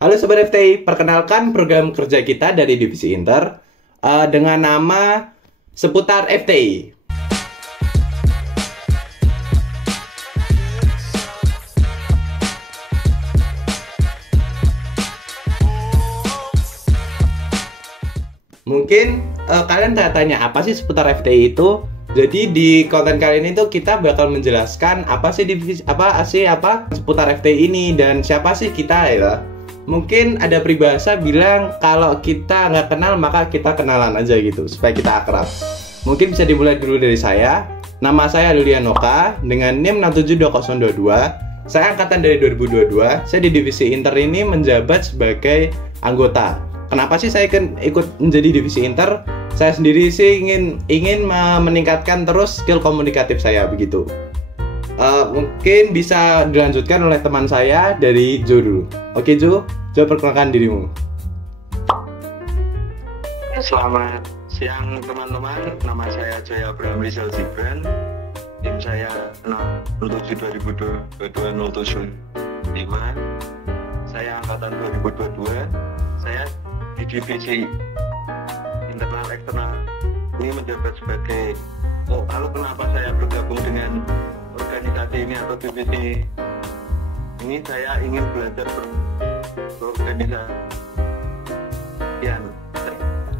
Halo Sobat FTI, perkenalkan program kerja kita dari Divisi Inter dengan nama Seputar FTI. Mungkin kalian tanya apa sih seputar FTI itu? Jadi di konten kali ini tuh kita bakal menjelaskan apa sih seputar FTI ini dan siapa sih kita ya. Mungkin ada peribahasa bilang kalau kita nggak kenal maka kita kenalan aja gitu supaya kita akrab. Mungkin bisa dimulai dulu dari saya. Nama saya Lulian Noka dengan NIM 672022. Saya angkatan dari 2022. Saya di Divisi Inter ini menjabat sebagai anggota. Kenapa sih saya ikut menjadi Divisi Inter? Saya sendiri sih ingin meningkatkan terus skill komunikatif saya begitu. Mungkin bisa dilanjutkan oleh teman saya dari Jo dulu. Oke Jo, coba perkenalkan dirimu. Selamat siang teman-teman, nama saya Joy Abraham Rizal Zibran. Tim saya 07-2022-075. Saya angkatan 2022. Saya di divisi internal eksternal ini menjabat sebagai lalu kenapa saya bergabung dengan organisasi ini atau divisi ini? Saya ingin belajar berorganisasi.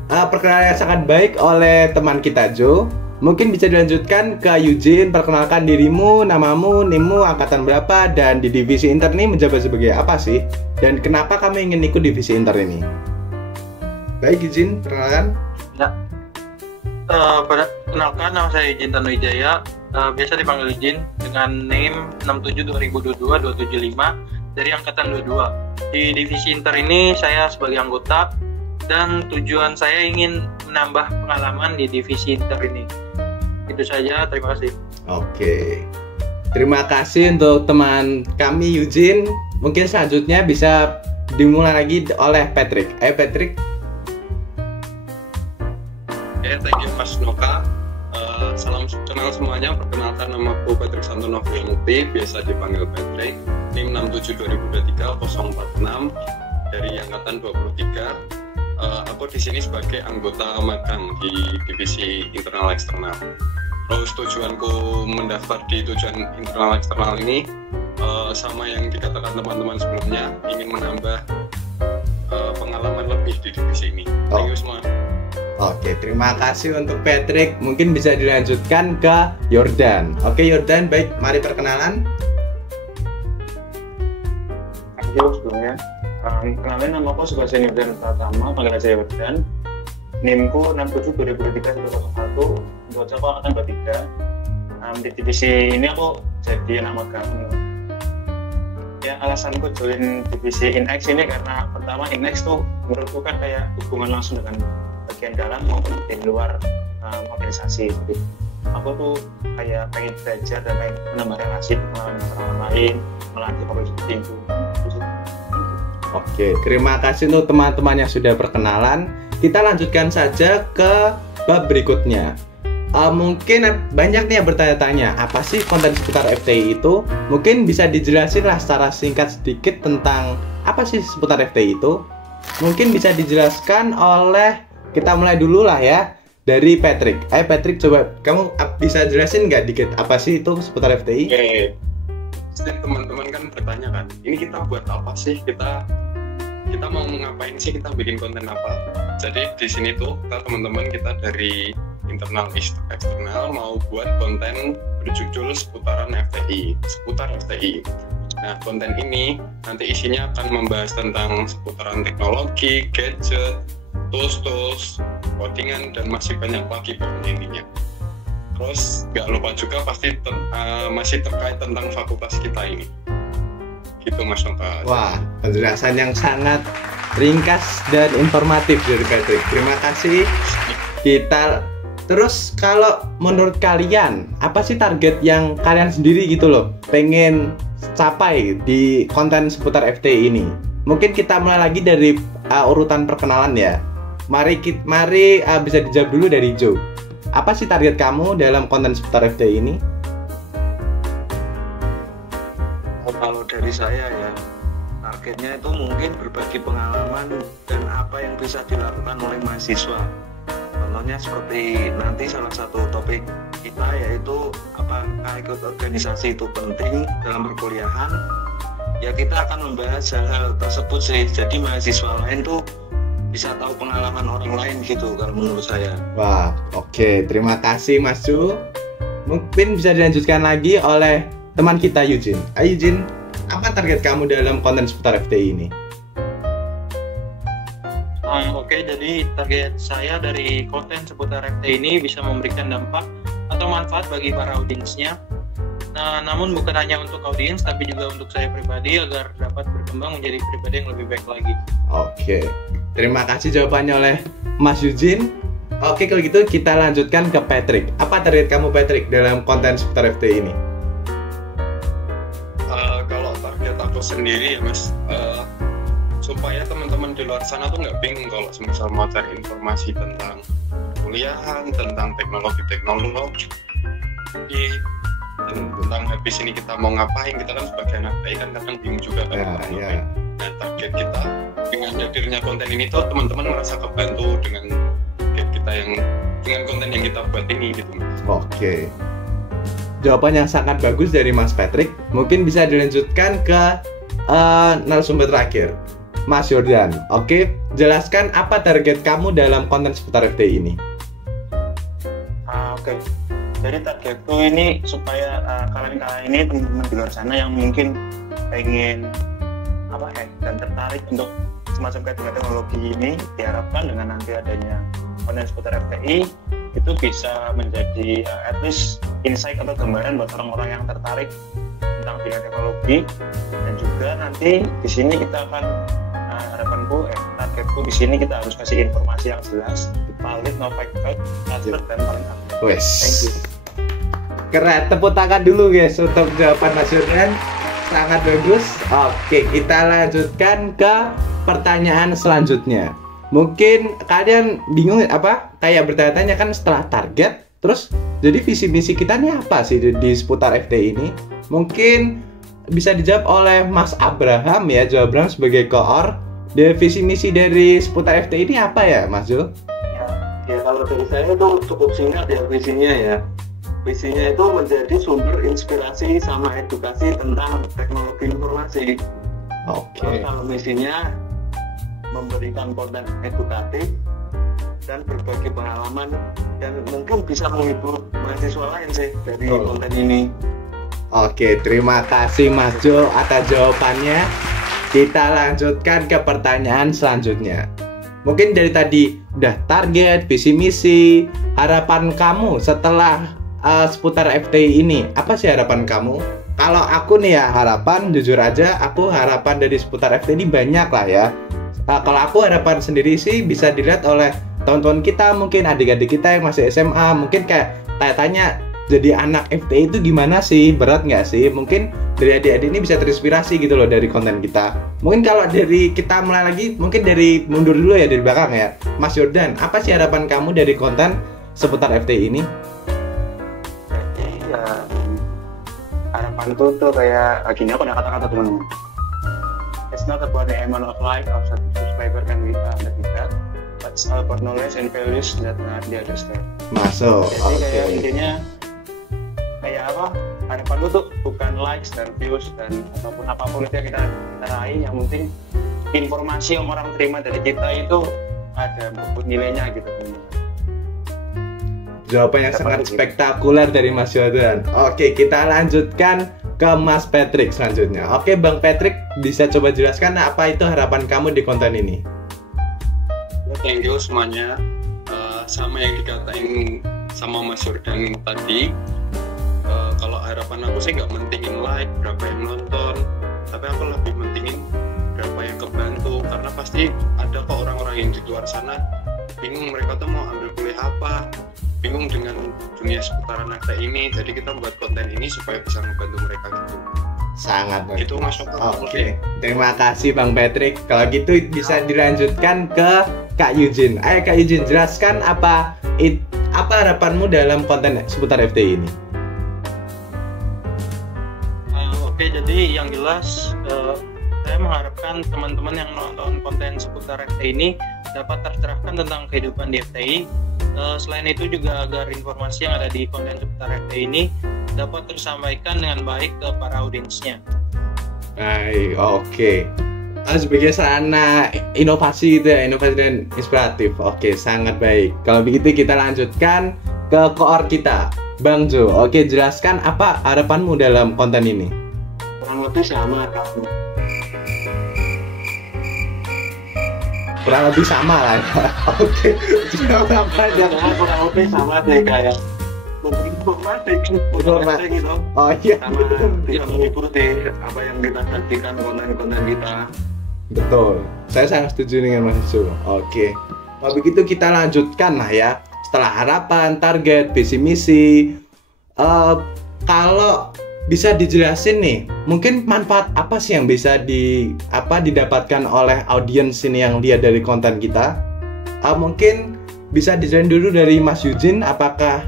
Perkenalan yang sangat baik oleh teman kita Jo. Mungkin bisa dilanjutkan ke Eugene, perkenalkan dirimu, namamu, NIMmu, angkatan berapa, dan di Divisi Inter ini menjabat sebagai apa sih? Dan kenapa kami ingin ikut Divisi Inter ini? Baik Eugene, perkenalkan. Ya. Perkenalkan, nama saya Eugene Tanuwijaya, biasa dipanggil Eugene dengan NIM 67-2022-275 dari angkatan 22. Di Divisi Inter ini saya sebagai anggota dan tujuan saya ingin menambah pengalaman di Divisi Inter ini. Itu saja, terima kasih. Oke. Terima kasih untuk teman kami Eugene. Mungkin selanjutnya bisa dimulai lagi oleh Patrick. Patrick. Thank you Mas Noka. Salam kenal semuanya. Perkenalkan, nama aku Patrick Santono Mukti, biasa dipanggil Patrick. NIM 67-2023-046 dari angkatan 23. Aku di sini sebagai anggota magang di divisi internal eksternal. Terus tujuanku mendaftar di tujuan internal eksternal ini sama yang dikatakan teman-teman sebelumnya, ingin menambah pengalaman lebih di divisi ini. Thank you semua. Oke, terima kasih untuk Patrick. Mungkin bisa dilanjutkan ke Yordan. Oke Yordan, baik, mari perkenalan. Halo sebelumnya. Kenalin, nama aku Sebastian Yordan Pratama, panggil aja Yordan. NIM-ku 67-2023-101, buat aku angkatan 23. Di divisi ini aku jadi anak magang. Ya, alasanku join divisi INEX ini karena pertama INEX tuh menurutku kan kayak hubungan langsung dengan bagian dalam maupun di luar organisasi. Jadi aku tuh kayak pengen belajar dan pengen menambah relasi dengan orang lain, melatih komunikasi itu. Oke, terima kasih untuk teman-teman yang sudah perkenalan. Kita lanjutkan saja ke bab berikutnya. Mungkin banyak nih yang bertanya-tanya, apa sih konten seputar FTI itu? Mungkin bisa dijelasin lah secara singkat sedikit tentang apa sih seputar FTI itu? Mungkin bisa dijelaskan oleh, kita mulai dulu lah ya, dari Patrick. Patrick, coba kamu bisa jelasin nggak dikit apa sih itu seputar FTI? Teman-teman kan bertanya kan, ini kita buat apa sih, kita mau ngapain sih, kita bikin konten apa? Jadi di sini tuh teman-teman kita dari internal eksternal mau buat konten berjudul seputar FTI. Nah, konten ini nanti isinya akan membahas tentang seputaran teknologi, gadget, tools, codingan, dan masih banyak lagi intinya. Terus nggak lupa juga pasti masih terkait tentang fakultas kita ini. Gitu Mas Noka. Wah, penjelasan yang sangat ringkas dan informatif dari Patrick. Terima kasih. Terus kalau menurut kalian, apa sih target yang kalian sendiri gitu loh pengen capai di konten seputar FTI ini? Mungkin kita mulai lagi dari urutan perkenalan ya. Mari bisa dijawab dulu dari Joe. Apa sih target kamu dalam konten seputar FTI ini? Kalau dari saya ya, targetnya itu mungkin berbagi pengalaman dan apa yang bisa dilakukan oleh mahasiswa. Contohnya seperti nanti salah satu topik kita yaitu apakah ikut organisasi itu penting dalam perkuliahan. Ya kita akan membahas hal-hal tersebut sih. Jadi mahasiswa lain tuh bisa tahu pengalaman orang lain gitu kalau menurut saya. Wah, oke. Terima kasih Mas Ju. Mungkin bisa dilanjutkan lagi oleh teman kita Eugene. Ayo Eugene, apa target kamu dalam konten seputar FTI ini? Oke, jadi target saya dari konten seputar FTI ini bisa memberikan dampak atau manfaat bagi para audiensnya. Nah, namun bukan hanya untuk audiens, tapi juga untuk saya pribadi agar dapat berkembang menjadi pribadi yang lebih baik lagi. Oke, terima kasih jawabannya oleh Mas Eugene. Oke, kalau gitu kita lanjutkan ke Patrick. Apa target kamu Patrick dalam konten seputar FTI ini? Kalau target aku sendiri ya Mas, supaya teman-teman di luar sana tuh nggak bingung kalau misal mau cari informasi tentang kuliahan, tentang teknologi, tentang habis ini kita mau ngapain. Kita kan sebagai anak TI kan kadang bingung juga kan. Nah, target kita dengan hadirnya konten ini tuh teman-teman merasa kebantu dengan dengan konten yang kita buat ini gitu Mas. Oke. Jawaban yang sangat bagus dari Mas Patrick. Mungkin bisa dilanjutkan ke narasumber terakhir, Mas Jordan. Oke, jelaskan apa target kamu dalam konten seputar FTI ini. Oke. Jadi targetku ini supaya kalian ini teman-teman di luar sana yang mungkin pengen dan tertarik untuk semacam kayak teknologi ini, diharapkan dengan nanti adanya konten seputar FTI itu bisa menjadi at least insight atau gambaran buat orang-orang yang tertarik tentang bidang teknologi. Dan juga nanti di sini kita akan targetku di sini kita harus kasih informasi yang jelas, valid, no fake, trusted, dan paling update. Wes. Thank you. Keren, tepuk tangan dulu guys untuk jawaban Mas Jordan. Sangat bagus. Oke, kita lanjutkan ke pertanyaan selanjutnya. Mungkin kalian bingung kayak bertanya-tanya kan setelah target, terus jadi visi misi kita nih apa sih di seputar FTI ini? Mungkin bisa dijawab oleh Mas Abraham ya, Abraham sebagai koor. Visi misi dari seputar FTI ini apa ya, Mas Jul? Ya kalau dari saya itu cukup singkat ya visinya ya. Visinya itu menjadi sumber inspirasi sama edukasi tentang teknologi informasi. Oke. Kalau misinya memberikan konten edukatif dan berbagi pengalaman dan mungkin bisa menghibur mahasiswa lain sih dari konten ini. Oke, terima kasih Mas Jo atas jawabannya. Kita lanjutkan ke pertanyaan selanjutnya. Mungkin dari tadi udah target, visi misi, harapan kamu setelah seputar FTI ini, apa sih harapan kamu? Kalau aku nih ya harapan, jujur aja aku harapan dari seputar FTI ini banyak lah ya. Kalau aku harapan sendiri sih bisa dilihat oleh teman-teman kita, mungkin adik-adik kita yang masih SMA, mungkin kayak tanya jadi anak FTI itu gimana sih, berat nggak sih? Mungkin dari adik-adik ini bisa terinspirasi gitu loh dari konten kita. Mungkin kalau dari kita mulai lagi, mungkin dari mundur dulu ya dari belakang ya, Mas Jordan, apa sih harapan kamu dari konten seputar FTI ini? Jadi ya harapanku tuh kayak gini, aku ada kata-kata teman-teman. It's not about the amount of like or subscriber can we that we have, but it's all about knowledge and values that they understand. Masuk. Jadi kayak intinya kayak harapanku tuh bukan likes dan views dan ataupun apapun itu yang kita raih, yang penting informasi yang orang terima dari kita itu ada nilainya gitu. Jawaban yang sangat spektakuler dari Mas Jordan. Oke, kita lanjutkan ke Mas Patrick selanjutnya. Oke, Bang Patrick, bisa coba jelaskan apa itu harapan kamu di konten ini? Thank you semuanya. Sama yang dikatain sama Mas Jordan tadi, kalau harapan aku sih nggak mentingin like, berapa yang nonton, tapi aku lebih mentingin berapa yang kebantu, karena pasti ada kok orang-orang yang di luar sana bingung mereka tuh mau ambil kuliah apa, bingung dengan dunia seputaran akta ini, jadi kita buat konten ini supaya bisa membantu mereka gitu. Sangat bagus. Itu masuk. Oke. Terima kasih Bang Patrick. Kalau gitu bisa dilanjutkan ke Kak Eugene. Ayo Kak Eugene, jelaskan apa harapanmu dalam konten seputar FTI ini? Oke, jadi yang jelas saya mengharapkan teman-teman yang nonton konten seputar FTI ini dapat tercerahkan tentang kehidupan di FTI. Selain itu juga agar informasi yang ada di konten seputar FTI ini dapat tersampaikan dengan baik ke para audiensnya. Baik, oke. Sebagai sarana inovasi gitu ya, inovasi dan inspiratif. Oke, sangat baik. Kalau begitu kita lanjutkan ke koor kita, Bang Jo. Oke, jelaskan apa harapanmu dalam konten ini? Kurang lebih sama kamu. Kurang lebih sama lah ya. Oke, kurang lebih sama deh kayak informasi gitu. Oh iya, sama bisa menghibur deh apa yang kita sajikan konten-konten kita. betul. Saya sangat setuju dengan Mas Jo. Oke, kalau begitu kita lanjutkan lah ya. Setelah harapan, target, visi misi, kalau bisa dijelasin nih, mungkin manfaat apa sih yang bisa didapatkan oleh audiens ini yang lihat dari konten kita? Mungkin bisa dijelasin dulu dari Mas Eugene, apakah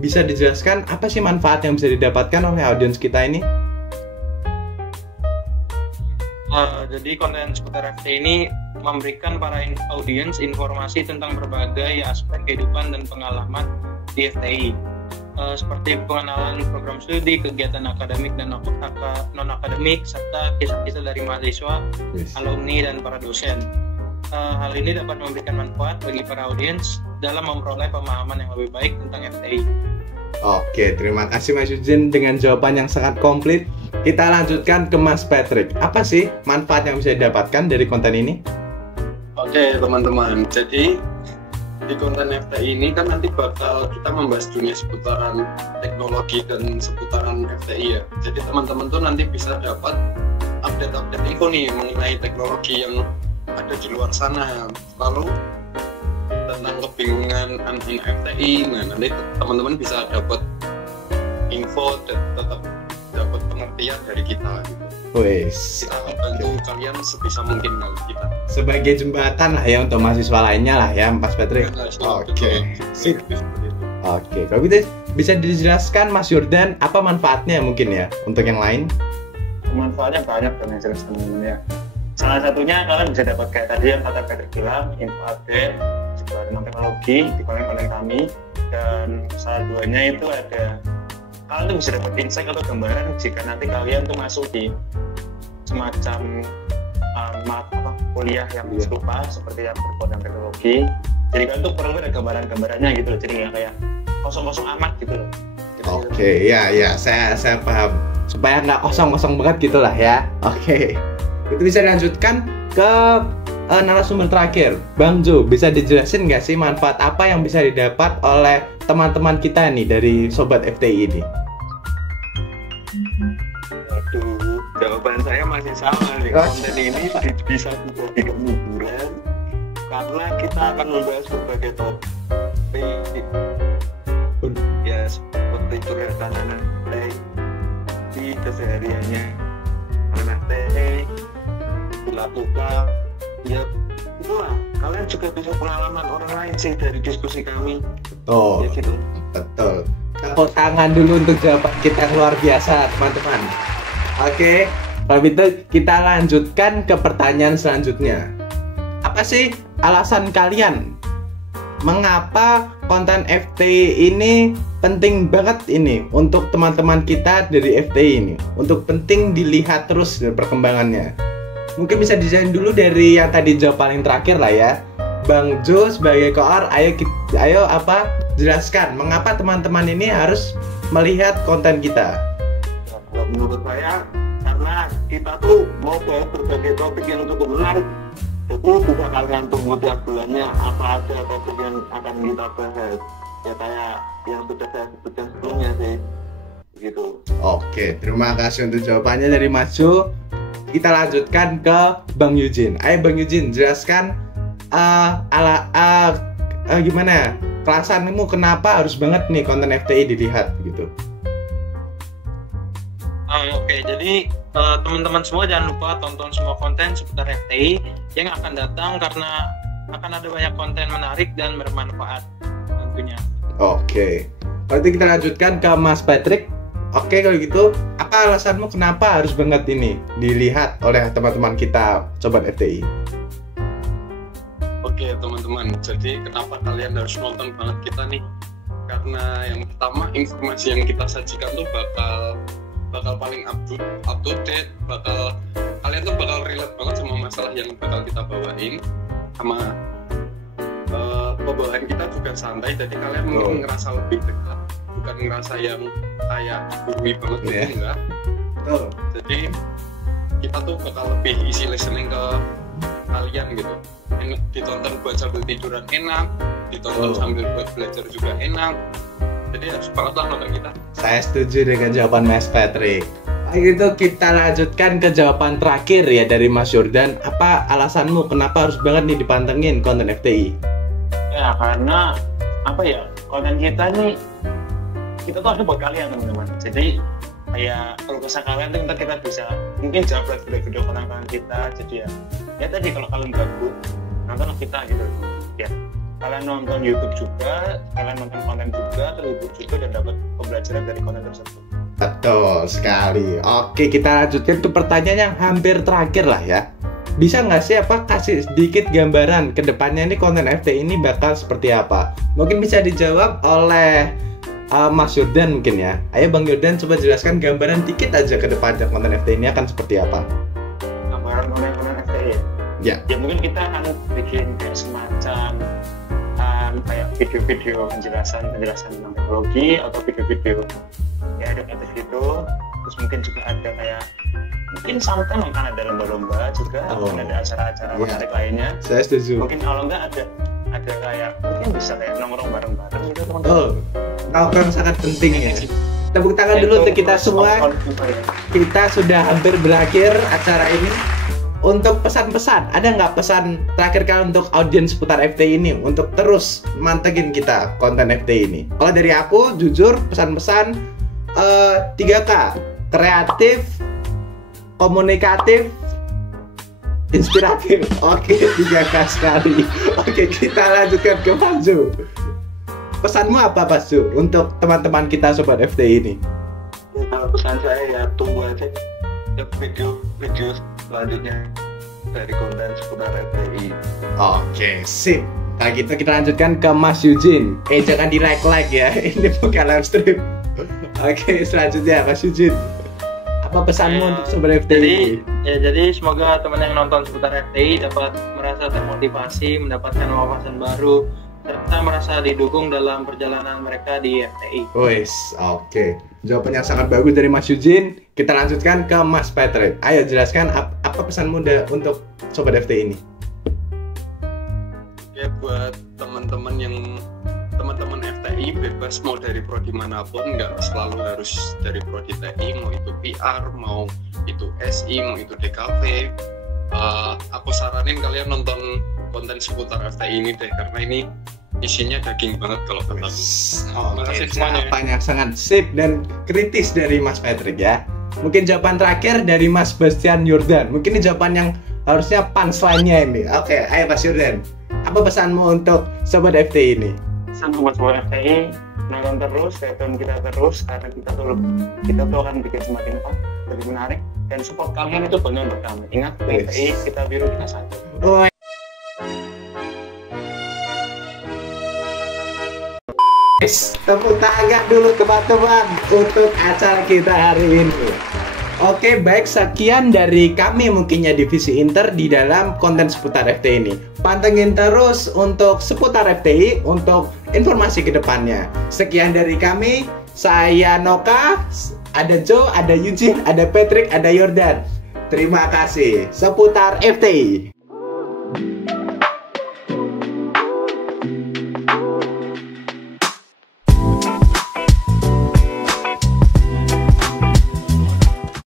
bisa dijelaskan apa sih manfaat yang bisa didapatkan oleh audiens kita ini? Jadi konten seputar FTI ini memberikan para audiens informasi tentang berbagai aspek kehidupan dan pengalaman di FTI. Seperti pengenalan program studi, kegiatan akademik dan non-akademik, serta kisah-kisah dari mahasiswa, alumni, dan para dosen. Hal ini dapat memberikan manfaat bagi para audiens dalam memperoleh pemahaman yang lebih baik tentang FTI. Oke, terima kasih Mas Eugene dengan jawaban yang sangat komplit. Kita lanjutkan ke Mas Patrick. Apa sih manfaat yang bisa didapatkan dari konten ini? Oke teman-teman, jadi di konten FTI ini kan nanti bakal kita membahas dunia seputaran teknologi dan seputaran FTI ya. Jadi teman-teman tuh nanti bisa dapat update-update info nih mengenai teknologi yang ada di luar sana. Lalu tentang kebingungan anak-anak FTI, nah nanti teman-teman bisa dapat info dan tetap dapat pengertian dari kita gitu. Wes, Kita akan bantu kalian sebisa mungkin dari kita. sebagai jembatan lah ya untuk mahasiswa lainnya lah ya, Mas Patrick. Oke, sip. Oke, kalau gitu bisa dijelaskan Mas Yordan apa manfaatnya mungkin ya untuk yang lain? Manfaatnya banyak dan yang jelas teman-teman ya. Salah satunya kalian bisa dapat kayak tadi yang kata Patrick bilang, info update seputar tentang teknologi di konten-konten kami, dan salah duanya itu ada kalian tuh bisa dapat insight atau gambaran jika nanti kalian tuh masuk di semacam kuliah yang serupa seperti yang berhubungan dengan teknologi. Jadi kalian tuh perlu ada gambaran-gambarannya gitu loh, jadi nggak kayak kosong-kosong amat gitu loh. Oke, ya saya paham. Supaya nggak kosong-kosong banget gitulah ya. Oke, itu bisa dilanjutkan ke narasumber terakhir, Bang Jo. Bisa dijelasin nggak sih manfaat apa yang bisa didapat oleh teman-teman kita nih dari Sobat FTI ini? Aduh, jawaban saya masih sama nih. Konten ini bisa dijadikan hiburan karena kita akan membahas berbagai topik ya, seperti curhatan anak teh di kesehariannya anak teh dilakukan ya, itulah kalian juga bisa pengalaman orang lain sih dari diskusi kami. Betul, Ya gitu. betul. Tepuk tangan dulu untuk jawaban kita yang luar biasa, teman-teman. Oke, kalau gitu kita lanjutkan ke pertanyaan selanjutnya. Apa sih alasan kalian mengapa konten FTI ini penting banget ini untuk teman-teman kita dari FTI ini, untuk penting dilihat terus perkembangannya? Mungkin bisa dijelasin dulu dari yang tadi jawab paling terakhir lah ya, Bang Jo sebagai koor. Ayo jelaskan mengapa teman-teman ini harus melihat konten kita. Kalau menurut saya karena kita tuh mau bahas berbagai topik yang cukup menarik, jadi bisa kalian tunggu tiap bulannya apa aja topik yang akan kita bahas ya, kayak yang sudah saya sebutkan sebelumnya sih gitu. Oke, terima kasih untuk jawabannya dari Mas Jo. Kita lanjutkan ke Bang Eugene. Ayo Bang Eugene, jelaskan gimana kelasanmu, kenapa harus banget nih konten FTI dilihat gitu. Oke, jadi teman-teman semua jangan lupa tonton semua konten seputar FTI yang akan datang karena akan ada banyak konten menarik dan bermanfaat tentunya. Oke, kalau itu kita lanjutkan ke Mas Patrick. Oke, kalau gitu Apa alasanmu kenapa harus banget ini dilihat oleh teman-teman kita Sobat FTI? Oke teman-teman, jadi kenapa kalian harus nonton banget kita nih? Karena yang pertama, informasi yang kita sajikan tuh bakal paling up to date, kalian tuh bakal relate banget sama masalah yang bakal kita bawain, sama pembawaan kita juga santai, jadi kalian mungkin ngerasa lebih dekat, bukan ngerasa yang kayak bumi banget gitu, enggak. Jadi kita tuh bakal lebih easy listening ke kalian gitu. Ditonton buat sambil tiduran enak, ditonton sambil buat belajar juga enak. Jadi harus banget lah nonton kita. Saya setuju dengan jawaban Mas Patrick. Itu kita lanjutkan ke jawaban terakhir ya dari Mas Jordan. Apa alasanmu kenapa harus banget nih dipantengin konten FTI? Ya karena apa ya, konten kita nih kita tuh harus buat kalian teman-teman. Jadi kayak kalau kesah kalian tuh kita bisa mungkin jawab lagi video konten kita. Jadi ya tadi kalau kalian gabut nonton kita gitu ya, kalian nonton YouTube juga, kalian nonton konten juga, terhibur juga dan dapat pembelajaran dari konten tersebut. Betul sekali. Oke, kita lanjutkan ke pertanyaan yang hampir terakhir lah ya. Bisa nggak sih kasih sedikit gambaran ke depannya ini konten FTI ini bakal seperti apa? Mungkin bisa dijawab oleh Mas Jordan mungkin ya. Ayo Bang Jordan coba jelaskan gambaran dikit aja ke depannya konten FTI ini akan seperti apa? Gambaran konten FTI ya? Ya mungkin kita akan bikin kayak semacam kayak video-video penjelasan tentang teknologi atau video-video ya edukatif gitu. Terus mungkin juga ada kayak mungkin sometimes akan ada lomba-lomba juga, akan ada acara-acara menarik lainnya. Saya setuju. Mungkin kalau enggak ada kayak mungkin bisa kayak nongkrong bareng-bareng gitu teman-teman. Nongkrong sangat penting ya. Tepuk tangan dulu untuk kita semua. Kita sudah hampir berakhir acara ini. Untuk pesan-pesan, ada nggak pesan terakhir kalian untuk audiens seputar FTI ini untuk terus mantengin kita konten FTI ini? Kalau dari aku, jujur pesan-pesan 3K, kreatif, komunikatif, inspiratif. Oke, 3K sekali. Oke, kita lanjutkan ke Mas Ju. Pesanmu apa Mas Ju untuk teman-teman kita Sobat FTI ini? Kalau pesan saya ya tunggu aja video selanjutnya dari konten seputar FTI. Oke, sip. Nah gitu kita lanjutkan ke Mas Eugene. Jangan di like ya. Ini bukan live stream. Oke, selanjutnya Mas Eugene. Apa pesanmu untuk Sobat FTI? Jadi semoga teman yang nonton seputar FTI dapat merasa termotivasi, mendapatkan wawasan baru, serta merasa didukung dalam perjalanan mereka di FTI. Wes, oke. Jawabannya sangat bagus dari Mas Eugene. Kita lanjutkan ke Mas Patrick. Ayo jelaskan apa pesanmu untuk Sobat FTI ini? Ya buat teman-teman FTI bebas mau dari prodi manapun, nggak selalu harus dari prodi TI, mau itu PR, mau itu SI, mau itu DKV. Aku saranin kalian nonton konten seputar FTI ini deh, karena ini isinya daging banget kalau kata aku. Oke, jawabannya sangat sip dan kritis dari Mas Patrick ya. Mungkin jawaban terakhir dari Mas Bastian Jordan. Mungkin ini jawaban yang harusnya punchline-nya ini. Oke, ayo Mas Jordan. Apa pesanmu untuk Sobat FTI ini? Pesan buat Sobat FTI, nonton terus, tonton kita terus, karena kita tuh akan bikin semakin lebih menarik, dan support kalian itu benar untuk kami. Ingat, FTI kita biru kita satu. Tepuk tangan dulu teman-teman untuk acara kita hari ini. Oke, baik, sekian dari kami mungkinnya Divisi Inter di dalam konten seputar FTI ini. Pantengin terus untuk seputar FTI untuk informasi ke depannya. Sekian dari kami, saya Noka, ada Joe, ada Eugene, ada Patrick, ada Jordan. Terima kasih. Seputar FTI.